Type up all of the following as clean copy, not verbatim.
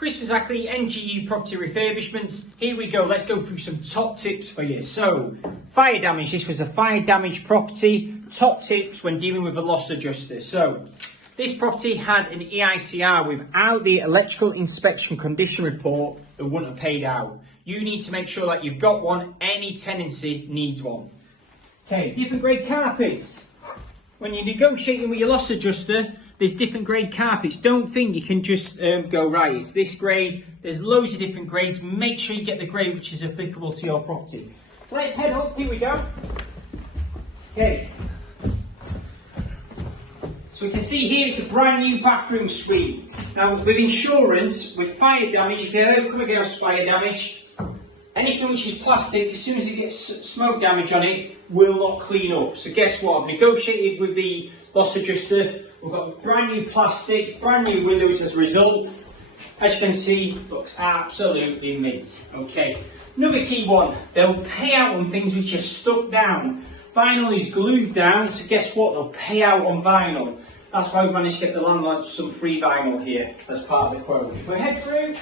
𝗼𝗂𝗧𝗂𝗿𝗁, NGU property refurbishments. Here we go, let's go through some top tips for you. So, fire damage. This was a fire damaged property. Top tips when dealing with a loss adjuster. So, this property had an EICR without the electrical inspection condition report. It wouldn't have paid out. You need to make sure that you've got one. Any tenancy needs one. Okay, different grade carpets. When you're negotiating with your loss adjuster, there's different grade carpets. Don't think you can just go, right, it's this grade. There's loads of different grades. Make sure you get the grade which is applicable to your property. So let's head up. Here we go. Okay. So we can see here it's a brand new bathroom suite. Now with insurance, with fire damage, if you ever come against fire damage, anything which is plastic, as soon as it gets smoke damage on it, will not clean up. So guess what? I've negotiated with the loss adjuster. We've got brand new plastic, brand new windows as a result. As you can see, looks absolutely mint. Okay. Another key one, they'll pay out on things which are stuck down. Vinyl is glued down, so guess what? They'll pay out on vinyl. That's why we managed to get the landlords some free vinyl here as part of the quote. If we head through,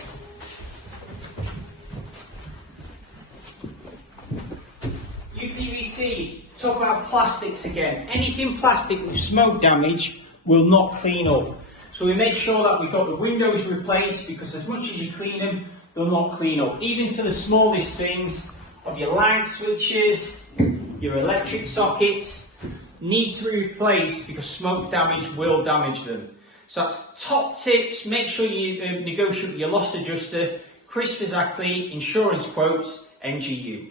UPVC, talk about plastics again. Anything plastic with smoke damage will not clean up. So we make sure that we've got the windows replaced, because as much as you clean them, they'll not clean up. Even to the smallest things of your light switches, your electric sockets, need to be replaced because smoke damage will damage them. So that's top tips. Make sure you negotiate with your loss adjuster. 𝗼𝗂𝗧𝗂𝗍𝗂𝗧, insurance quotes, NGU.